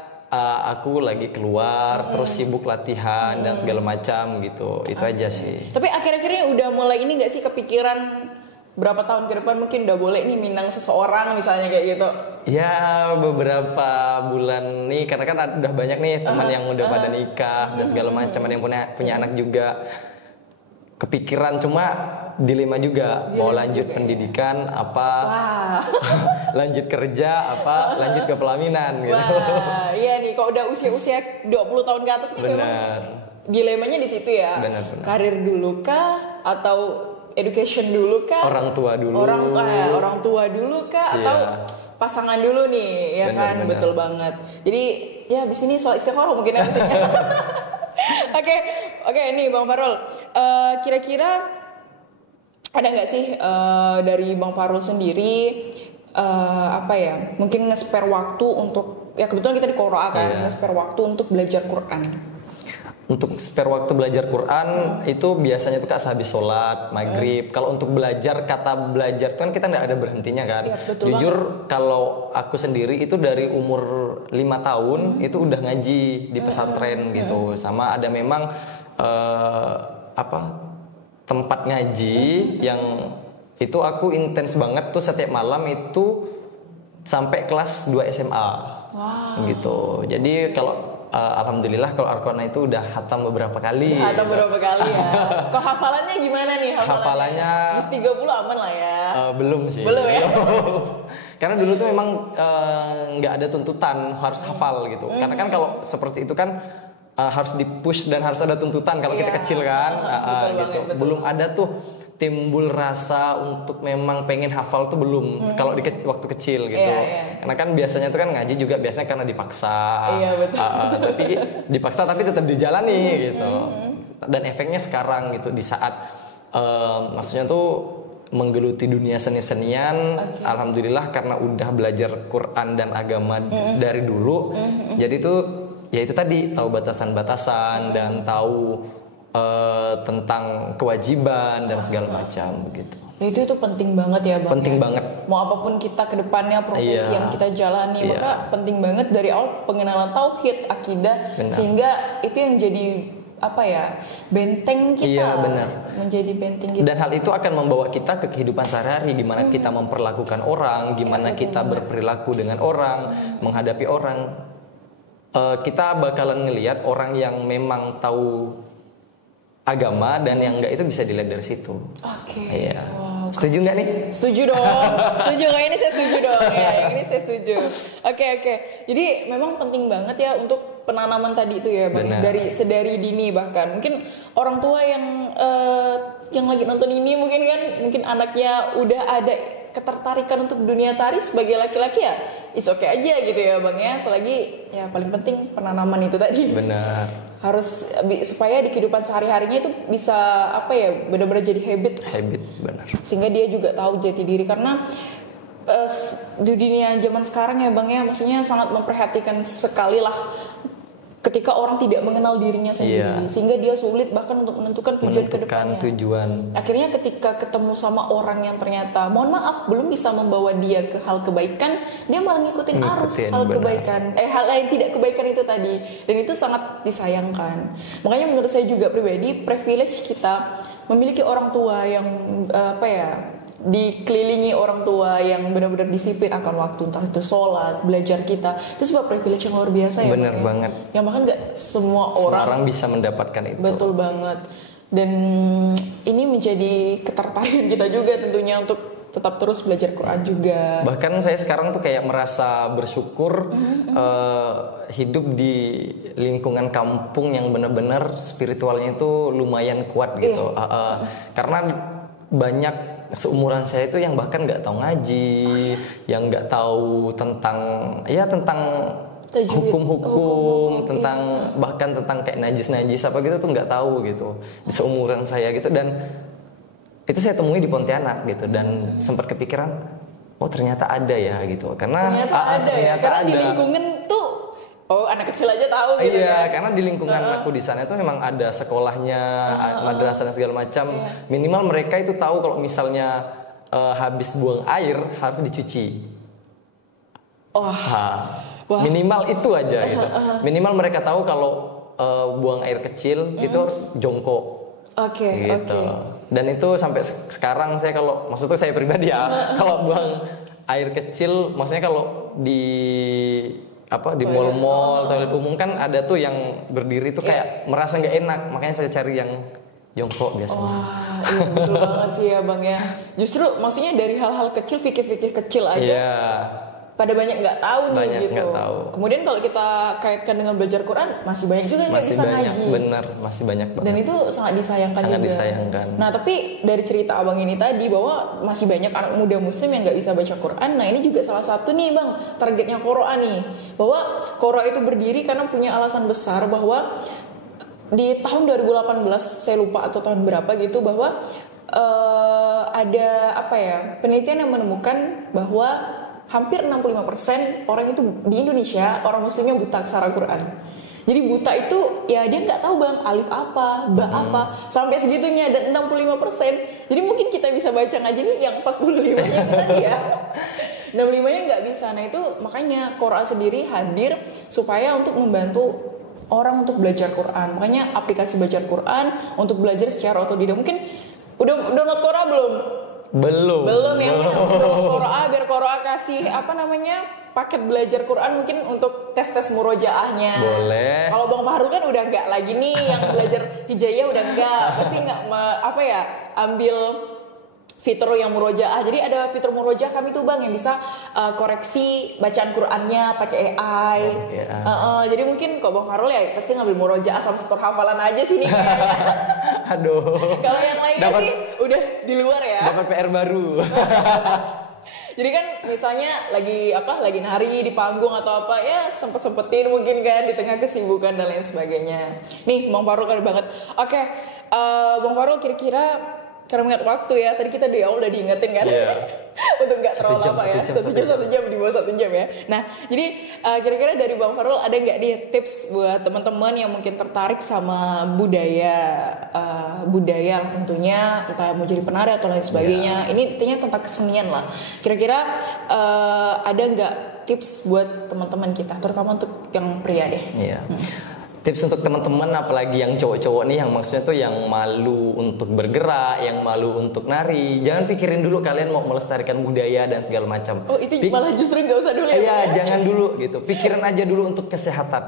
aku lagi keluar terus sibuk latihan dan segala macam gitu. Itu aja sih. Tapi akhir-akhirnya udah mulai ini nggak sih kepikiran berapa tahun ke depan mungkin udah boleh nih minang seseorang misalnya kayak gitu? Ya beberapa bulan nih, karena kan udah banyak nih teman yang udah pada nikah dan segala macam, ada yang punya anak juga. Kepikiran, cuma dilema juga, mau lanjut juga, pendidikan apa, Wah. lanjut kerja apa, lanjut ke pelaminan gitu. Wah, iya nih, kalau udah usia 20 tahun ke atas nih memang Benar. dilemanya di situ ya. Benar. Karir dulu kah atau education dulu kah? Orang tua dulu. Orang tua dulu kah atau pasangan dulu nih, ya kan? Benar. Betul banget. Jadi ya abis ini soal istiqoroh mungkin abis ini. Oke, nih Bang Fahrul, kira-kira ada nggak sih dari Bang Fahrul sendiri mungkin nge-spare waktu untuk, ya kebetulan kita di Qura'a kan, nge-spare waktu untuk belajar Quran. Untuk spare waktu belajar Quran itu biasanya tuh Kak sehabis sholat maghrib. Kalau untuk belajar, kata belajar itu kan kita nggak ada berhentinya kan. Iya, betul Jujur kalau aku sendiri itu dari umur 5 tahun itu udah ngaji di pesantren gitu. Sama ada memang tempat ngaji yang itu aku intens banget tuh setiap malam itu sampai kelas 2 SMA. Wow. Gitu. Jadi kalau alhamdulillah kalau Al-Quran itu udah hatam beberapa kali. Hatam beberapa kali ya. Kalau hafalannya gimana nih Hafalannya Juz 30 aman lah ya. Belum sih. Belum ya? Karena dulu tuh memang nggak ada tuntutan harus hafal gitu. Karena kan kalau seperti itu kan harus di-push dan harus ada tuntutan kalau kita kecil kan. Gitu. Betul. Belum ada tuh timbul rasa untuk memang pengen hafal tuh belum kalau di waktu kecil gitu. Karena kan biasanya tuh kan ngaji juga biasanya karena dipaksa. Iya, betul. Tapi dipaksa tapi tetap dijalani gitu. Dan efeknya sekarang gitu di saat maksudnya tuh menggeluti dunia seni-senian. Alhamdulillah karena udah belajar Quran dan agama dari dulu. Jadi tuh ya itu tadi tahu batasan-batasan dan tahu tentang kewajiban dan segala macam begitu. Nah, itu penting banget ya Bang. Penting ya? banget. Mau apapun kita ke depannya profesi yang kita jalani, maka penting banget dari awal pengenalan tauhid, akidah, sehingga itu yang jadi apa ya, benteng kita. Iya, benar. Menjadi benteng kita. Dan hal itu akan membawa kita ke kehidupan sehari-hari, gimana kita memperlakukan orang, gimana kita berperilaku dengan orang, menghadapi orang. Kita bakalan ngelihat orang yang memang tahu agama dan yang enggak itu bisa dilihat dari situ. Oke. Iya. Wow. Setuju nggak nih? Setuju dong. Setuju, kayak ini saya setuju dong. Ya, yang ini saya setuju. Oke. Jadi memang penting banget ya untuk penanaman tadi itu ya, Bang. Sedari dini bahkan. Mungkin orang tua yang lagi nonton ini mungkin anaknya udah ada ketertarikan untuk dunia tari sebagai laki-laki ya, it's okay aja gitu ya Bang ya. Selagi ya paling penting penanaman itu tadi. Benar. Harus supaya di kehidupan sehari-harinya itu bisa apa ya, benar-benar jadi habit, benar. Sehingga dia juga tahu jati diri, karena di dunia zaman sekarang ya Bang ya, maksudnya sangat memperhatikan sekali lah ketika orang tidak mengenal dirinya sendiri, sehingga dia sulit bahkan untuk menentukan tujuan ke depannya. Akhirnya ketika ketemu sama orang yang ternyata mohon maaf belum bisa membawa dia ke hal kebaikan, dia malah ngikutin arus hal kebaikan, hal yang tidak kebaikan itu tadi, dan itu sangat disayangkan. Makanya menurut saya juga pribadi, privilege kita memiliki orang tua yang dikelilingi orang tua yang benar-benar disiplin akan waktu, entah itu sholat, belajar kita, itu sebuah privilege yang luar biasa ya. Benar banget. Yang bahkan nggak semua orang bisa mendapatkan itu. Betul banget. Dan ini menjadi ketertarikan kita juga tentunya untuk tetap terus belajar Quran juga. Bahkan saya sekarang tuh kayak merasa bersyukur hidup di lingkungan kampung yang benar-benar spiritualnya itu lumayan kuat gitu. Karena banyak seumuran saya itu yang bahkan nggak tahu ngaji, yang nggak tahu tentang hukum-hukum, bahkan tentang kayak najis apa gitu tuh nggak tahu gitu di seumuran saya gitu. Dan itu saya temui di Pontianak gitu, dan sempat kepikiran, oh ternyata ada ya gitu, karena karena di lingkungan tuh anak kecil aja tahu gitu. Iya, karena di lingkungan aku di sana itu memang ada sekolahnya, madrasah dan segala macam. Minimal mereka itu tahu kalau misalnya habis buang air harus dicuci. Minimal itu aja gitu. Minimal mereka tahu kalau buang air kecil itu jongkok. Gitu. Dan itu sampai sekarang saya maksudnya saya pribadi ya, kalau buang air kecil, maksudnya kalau di mall-mall, toilet umum kan ada tuh yang berdiri tuh kayak merasa nggak enak, makanya saya cari yang jongkok biasanya. Wah, iya betul banget sih ya Bang ya. Justru maksudnya dari hal-hal kecil, fikih-fikih kecil aja. Pada banyak nggak tahu nih gitu. Kemudian kalau kita kaitkan dengan belajar Quran, masih banyak juga yang nggak bisa ngaji. Bener, masih banyak banget. Dan itu sangat disayangkan juga. Nah, tapi dari cerita Abang ini tadi bahwa masih banyak anak muda Muslim yang nggak bisa baca Quran. Nah, ini juga salah satu nih Bang, targetnya Qoroa nih. Bahwa Qoroa itu berdiri karena punya alasan besar bahwa di tahun 2018, saya lupa atau tahun berapa gitu, bahwa ada penelitian yang menemukan bahwa hampir 65% orang itu di Indonesia, orang muslimnya buta aksara Quran. Jadi buta itu ya dia nggak tahu Bang alif apa, ba apa, sampai segitunya. Dan 65%, jadi mungkin kita bisa baca ngaji nih yang 45-nya tadi ya. 65-nya nggak bisa. Nah itu makanya Qoroa sendiri hadir supaya untuk membantu orang untuk belajar Quran. Makanya aplikasi belajar Quran untuk belajar secara otodidak. Mungkin udah download Qoroa belum? Belum ya, mungkin harus download Qoroa biar Qoroa kasih paket belajar Quran mungkin untuk tes murojaahnya. Boleh. Kalau Bang Fahrul kan udah enggak lagi nih yang belajar hijaiyah, udah enggak, pasti enggak ambil fitur yang murojaah. Jadi ada fitur murojaah kami tuh Bang yang bisa koreksi bacaan Qurannya pakai AI. Jadi mungkin kok Bang Fahrul ya pasti ngambil murojaah sama setor hafalan aja sih nih. Aduh. Kalau yang lainnya sih udah di luar ya. Dapat PR baru. Jadi kan misalnya lagi nari di panggung atau apa ya, sempet-sempetin mungkin kan di tengah kesibukan dan lain sebagainya. Nih Bang Fahrul keren banget. Oke, Bang Fahrul kira-kira Karena mengingat waktu ya, tadi kita di awal udah diingetin kan. Untuk nggak terlalu lama ya, 1 jam di bawah 1 jam ya. Nah, jadi kira-kira dari Bang Farul ada nggak nih tips buat teman-teman yang mungkin tertarik sama budaya lah tentunya, entah mau jadi penari atau lain sebagainya. Ini intinya tentang kesenian lah. Kira-kira ada nggak tips buat teman-teman kita, terutama untuk yang pria deh? Tips untuk teman-teman apalagi yang cowok-cowok nih yang maksudnya tuh yang malu untuk bergerak, yang malu untuk nari, jangan pikirin dulu kalian mau melestarikan budaya dan segala macam. Oh itu malah justru nggak usah dulu ya? Iya, jangan dulu gitu. Pikirin aja dulu untuk kesehatan.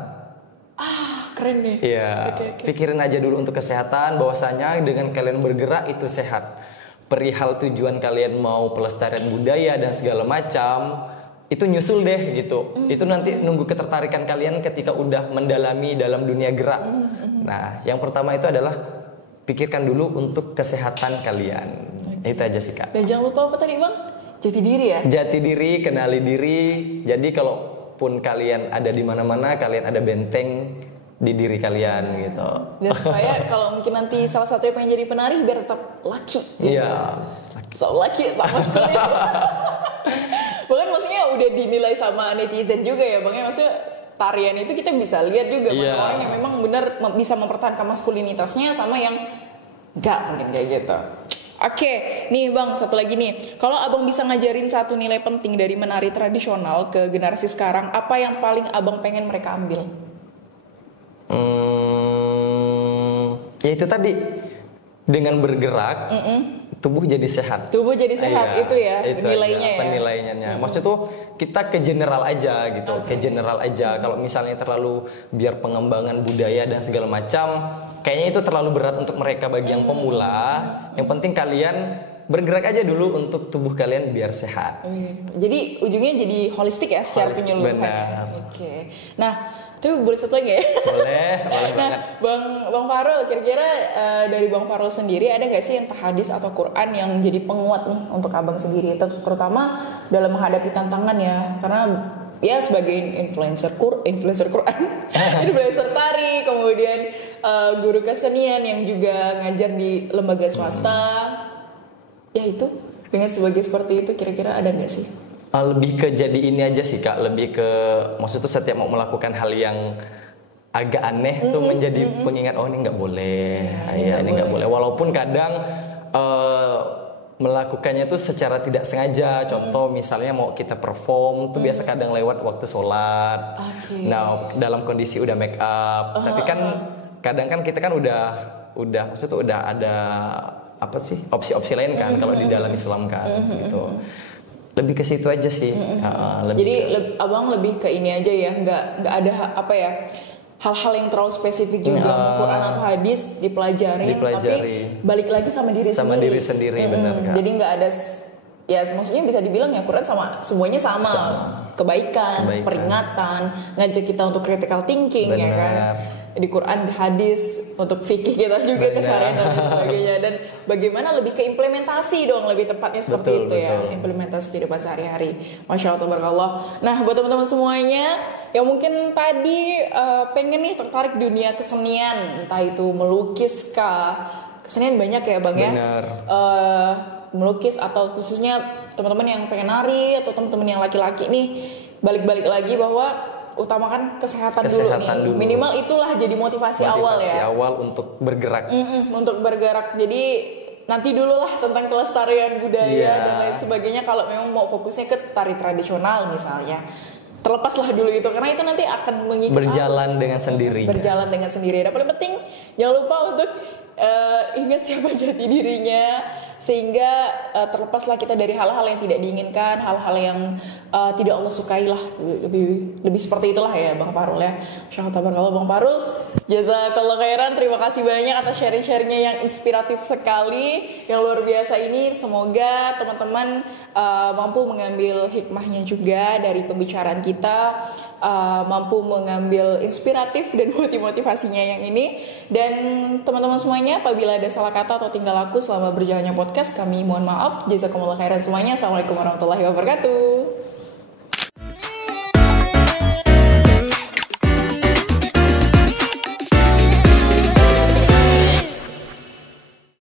Keren nih. Iya, pikirin aja dulu untuk kesehatan, bahwasanya dengan kalian bergerak itu sehat. Perihal tujuan kalian mau pelestarian budaya dan segala macam, itu nyusul deh gitu. Itu nanti nunggu ketertarikan kalian ketika udah mendalami dalam dunia gerak. Nah, yang pertama itu adalah pikirkan dulu untuk kesehatan kalian. Itu aja sih Kak. Dan jangan lupa apa tadi Bang? Jati diri ya? Jati diri, kenali diri. Jadi kalaupun kalian ada di mana-mana, kalian ada benteng di diri kalian gitu. Dan supaya kalau mungkin nanti salah satunya pengen jadi penari biar tetap laki. Iya. So laki, tak sekali. Bahkan maksudnya udah dinilai sama netizen juga ya Bang ya, maksudnya tarian itu kita bisa lihat juga mana orang yang memang benar bisa mempertahankan maskulinitasnya sama yang enggak mungkin kayak gitu. Oke, nih Bang, satu lagi nih. Kalau Abang bisa ngajarin satu nilai penting dari menari tradisional ke generasi sekarang, apa yang paling Abang pengen mereka ambil? Ya itu tadi, dengan bergerak tubuh jadi sehat. Tubuh jadi sehat, itu ya itu nilainya ya. Penilaiannya. Maksudnya tuh kita ke general aja gitu, ke general aja. Kalau misalnya terlalu biar pengembangan budaya dan segala macam, kayaknya itu terlalu berat untuk mereka bagi yang pemula. Yang penting kalian bergerak aja dulu untuk tubuh kalian biar sehat. Jadi ujungnya jadi holistik ya secara penyuluhan. Oke. Nah, tapi boleh satu lagi ya? Boleh Nah, banget. Bang Farul, kira-kira dari Bang Farul sendiri ada nggak sih entah hadis atau Quran yang jadi penguat nih untuk Abang sendiri, terutama dalam menghadapi tantangan ya? Karena ya sebagai influencer Quran, influencer tari, kemudian guru kesenian yang juga ngajar di lembaga swasta, ya itu dengan sebagai seperti itu kira-kira ada nggak sih? Lebih ke jadi ini aja sih Kak, lebih ke maksudnya tuh setiap mau melakukan hal yang agak aneh tuh menjadi pengingat, oh ini nggak boleh, ini nggak boleh. Walaupun kadang melakukannya tuh secara tidak sengaja. Contoh misalnya mau kita perform tuh biasa kadang lewat waktu sholat. Nah dalam kondisi udah make up, tapi kan kadang kan kita kan udah maksudnya tuh udah ada apa sih opsi-opsi lain kan kalau di dalam Islam kan gitu. Lebih ke situ aja sih. Jadi Abang lebih ke ini aja ya, nggak ada apa ya hal-hal yang terlalu spesifik juga Quran atau hadis dipelajari, tapi balik lagi sama diri sendiri. Benar kan. Jadi nggak ada ya maksudnya bisa dibilang ya Quran semuanya sama. Kebaikan, peringatan, ngajak kita untuk critical thinking. Benar. Ya kan. Di Quran, di hadis, untuk fikih kita juga keseharian dan sebagainya. Dan bagaimana lebih ke implementasi dong, lebih tepatnya seperti itu ya, implementasi kehidupan sehari-hari. Masya Allah, tabarakallah. Nah buat teman-teman semuanya yang mungkin tadi pengen nih tertarik dunia kesenian, entah itu melukis kah, kesenian banyak ya Bang ya. Melukis atau khususnya teman-teman yang pengen nari atau teman-teman yang laki-laki nih, balik-balik lagi bahwa utamakan kesehatan dulu. Minimal itulah jadi motivasi awal ya. Awal untuk bergerak. Untuk bergerak. Jadi nanti dulu lah tentang kelestarian budaya dan lain sebagainya. Kalau memang mau fokusnya ke tari tradisional misalnya, terlepaslah dulu itu karena itu nanti akan mengikuti berjalan dengan sendiri. Berjalan dengan sendiri. Dan paling penting jangan lupa untuk ingat siapa jati dirinya, sehingga terlepaslah kita dari hal-hal yang tidak diinginkan, hal-hal yang tidak Allah sukai lah, lebih seperti itulah ya Bang Farul ya. Tabarakallah Bang Farul, jazakallah khairan, terima kasih banyak atas sharing-sharingnya yang inspiratif sekali, yang luar biasa ini. Semoga teman-teman mampu mengambil hikmahnya juga dari pembicaraan kita, mampu mengambil inspiratif dan motivasinya yang ini. Dan teman-teman semuanya, apabila ada salah kata atau tingkah laku selama berjalannya podcast, kami mohon maaf. Jazakumullah khairan semuanya. Assalamualaikum warahmatullahi wabarakatuh.